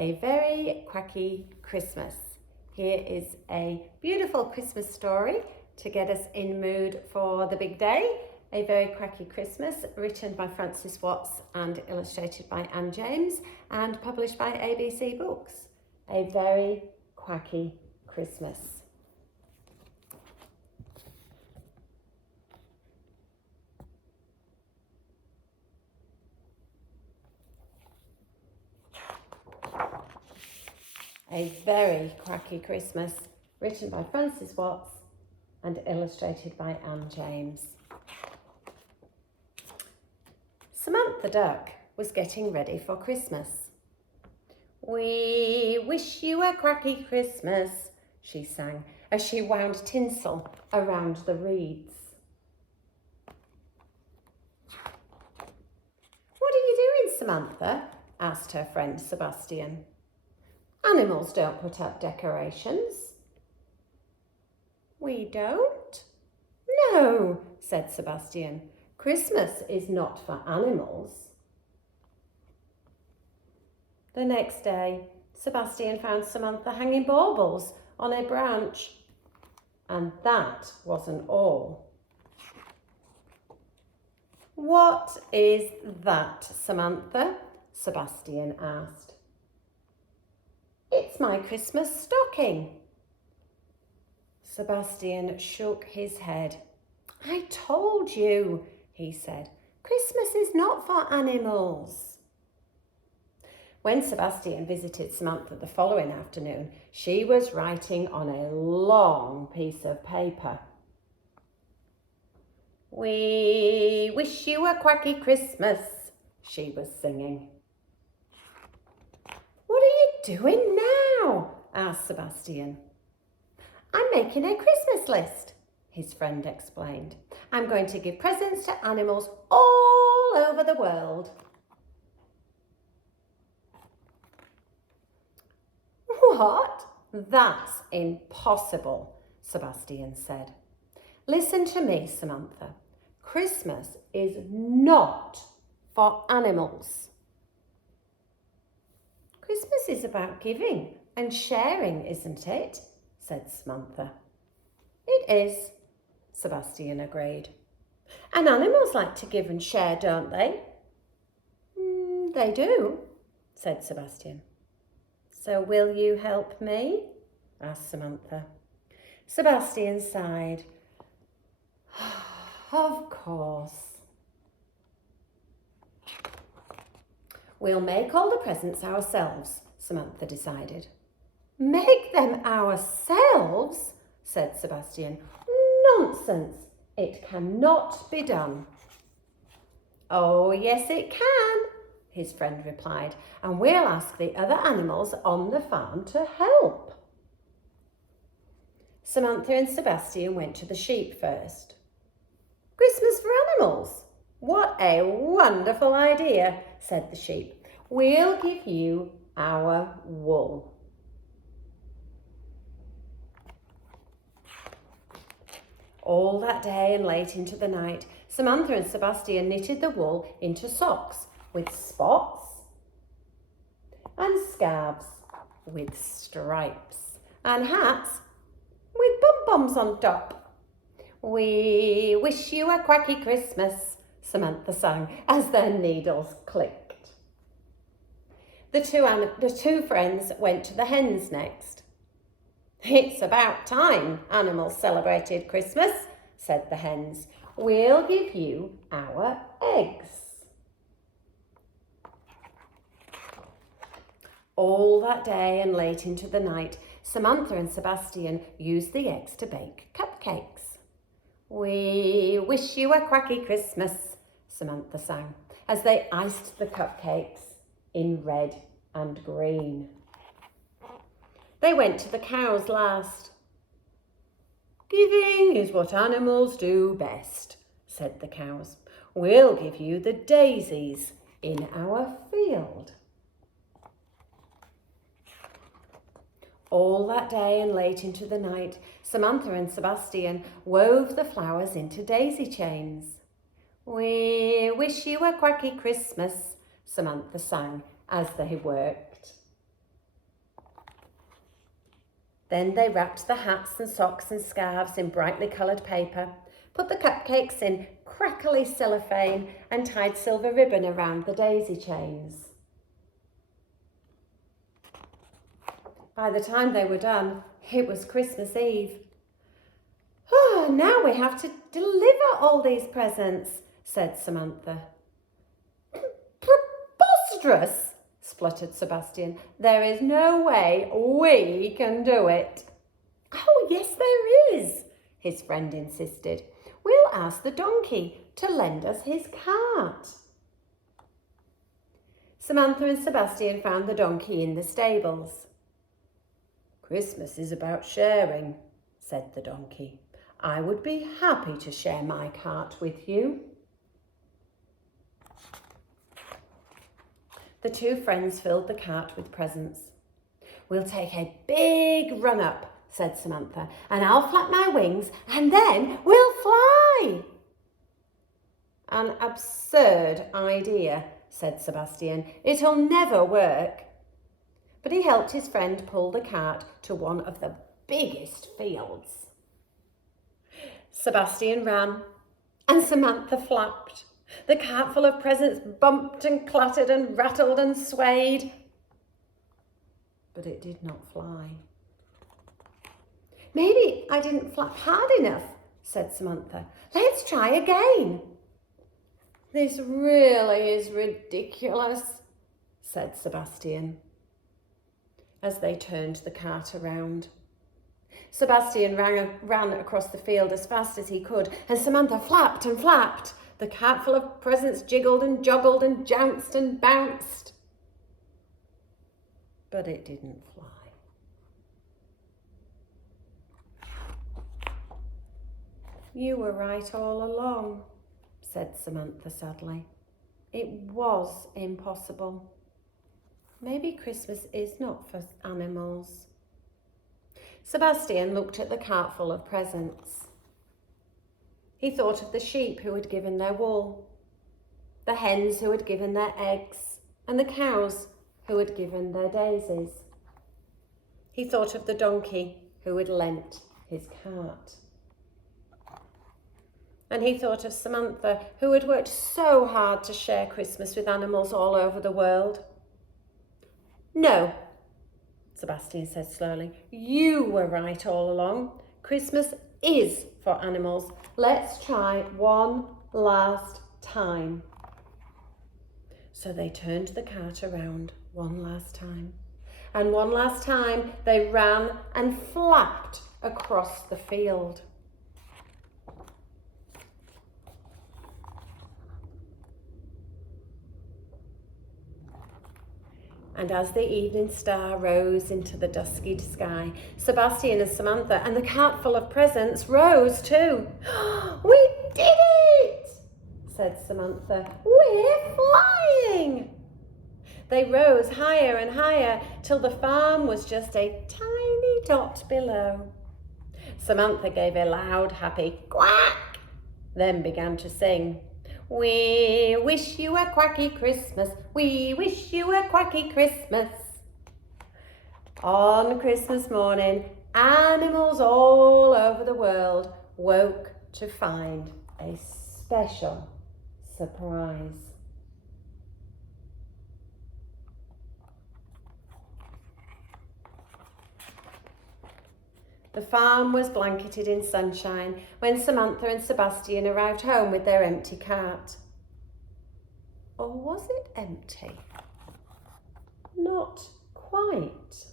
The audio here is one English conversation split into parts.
A Very Quacky Christmas. Here is a beautiful Christmas story to get us in mood for the big day. A Very Quacky Christmas, written by Francis Watts and illustrated by Anne James and published by ABC Books. A Very Quacky Christmas. A Very Quacky Christmas, written by Francis Watts and illustrated by Anne James. Samantha Duck was getting ready for Christmas. "We wish you a quacky Christmas," she sang as she wound tinsel around the reeds. "What are you doing, Samantha?" asked her friend Sebastian. "Animals don't put up decorations." "We don't?" "No," said Sebastian. "Christmas is not for animals." The next day, Sebastian found Samantha hanging baubles on a branch. And that wasn't all. "What is that, Samantha?" Sebastian asked. "It's my Christmas stocking." Sebastian shook his head. "I told you," he said. "Christmas is not for animals." When Sebastian visited Samantha the following afternoon, she was writing on a long piece of paper. "We wish you a quacky Christmas," she was singing. "What are you doing now?" asked Sebastian. "I'm making a Christmas list," his friend explained. "I'm going to give presents to animals all over the world." "What? That's impossible," Sebastian said. "Listen to me, Samantha. Christmas is not for animals." "Christmas is about giving and sharing, isn't it?" said Samantha. "It is," Sebastian agreed. "And animals like to give and share, don't they?" "They do," said Sebastian. "So will you help me?" asked Samantha. Sebastian sighed. "Of course." "We'll make all the presents ourselves," Samantha decided. "Make them ourselves?" said Sebastian. "Nonsense! It cannot be done." "Oh, yes, it can," his friend replied, "and we'll ask the other animals on the farm to help." Samantha and Sebastian went to the sheep first. "Christmas for animals? What a wonderful idea," said the sheep. "We'll give you our wool." All that day and late into the night, Samantha and Sebastian knitted the wool into socks with spots and scarves with stripes and hats with pom-poms on top. "We wish you a quacky Christmas," Samantha sang as their needles clicked. The two friends went to the hens next. "It's about time animals celebrated Christmas," said the hens. "We'll give you our eggs." All that day and late into the night, Samantha and Sebastian used the eggs to bake cupcakes. "We wish you a quacky Christmas," Samantha sang, as they iced the cupcakes in red and green. They went to the cows last. "Giving is what animals do best," said the cows. "We'll give you the daisies in our field." All that day and late into the night, Samantha and Sebastian wove the flowers into daisy chains. "We wish you a quacky Christmas," Samantha sang as they worked. Then they wrapped the hats and socks and scarves in brightly coloured paper, put the cupcakes in crackly cellophane and tied silver ribbon around the daisy chains. By the time they were done, it was Christmas Eve. "Oh, now we have to deliver all these presents," said Samantha. "Preposterous," spluttered Sebastian. "There is no way we can do it." "Oh, yes, there is," his friend insisted. "We'll ask the donkey to lend us his cart." Samantha and Sebastian found the donkey in the stables. "Christmas is about sharing," said the donkey. "I would be happy to share my cart with you." The two friends filled the cart with presents. "We'll take a big run up," said Samantha, "and I'll flap my wings and then we'll fly." "An absurd idea," said Sebastian. "It'll never work." But he helped his friend pull the cart to one of the biggest fields. Sebastian ran and Samantha flapped. The cart full of presents bumped and clattered and rattled and swayed. But it did not fly. "Maybe I didn't flap hard enough," said Samantha. "Let's try again." "This really is ridiculous," said Sebastian, as they turned the cart around. Sebastian ran across the field as fast as he could, and Samantha flapped and flapped. The cart full of presents jiggled and joggled and jounced and bounced. But it didn't fly. "You were right all along," said Samantha sadly. "It was impossible. Maybe Christmas is not for animals." Sebastian looked at the cart full of presents. He thought of the sheep who had given their wool, the hens who had given their eggs, and the cows who had given their daisies. He thought of the donkey who had lent his cart. And he thought of Samantha, who had worked so hard to share Christmas with animals all over the world. "No," Sebastian said slowly, "you were right all along. Christmas is for animals. Let's try one last time." So they turned the cart around one last time. And one last time they ran and flapped across the field. And as the evening star rose into the dusky sky, Sebastian and Samantha and the cart full of presents rose too. "We did it!" said Samantha. "We're flying!" They rose higher and higher till the farm was just a tiny dot below. Samantha gave a loud, happy quack, then began to sing. "We wish you a quacky Christmas. We wish you a quacky Christmas." On Christmas morning, animals all over the world woke to find a special surprise. The farm was blanketed in sunshine when Samantha and Sebastian arrived home with their empty cart. Or was it empty? Not quite.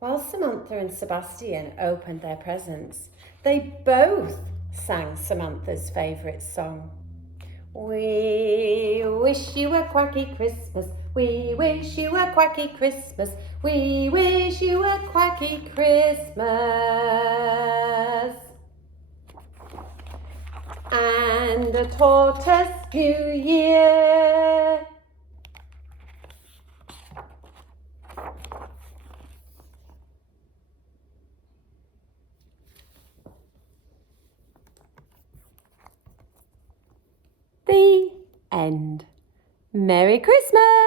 While Samantha and Sebastian opened their presents, they both sang Samantha's favourite song. "We wish you a quacky Christmas. We wish you a quacky Christmas. We wish you a quacky Christmas. And a tortoise New Year." The end. Merry Christmas!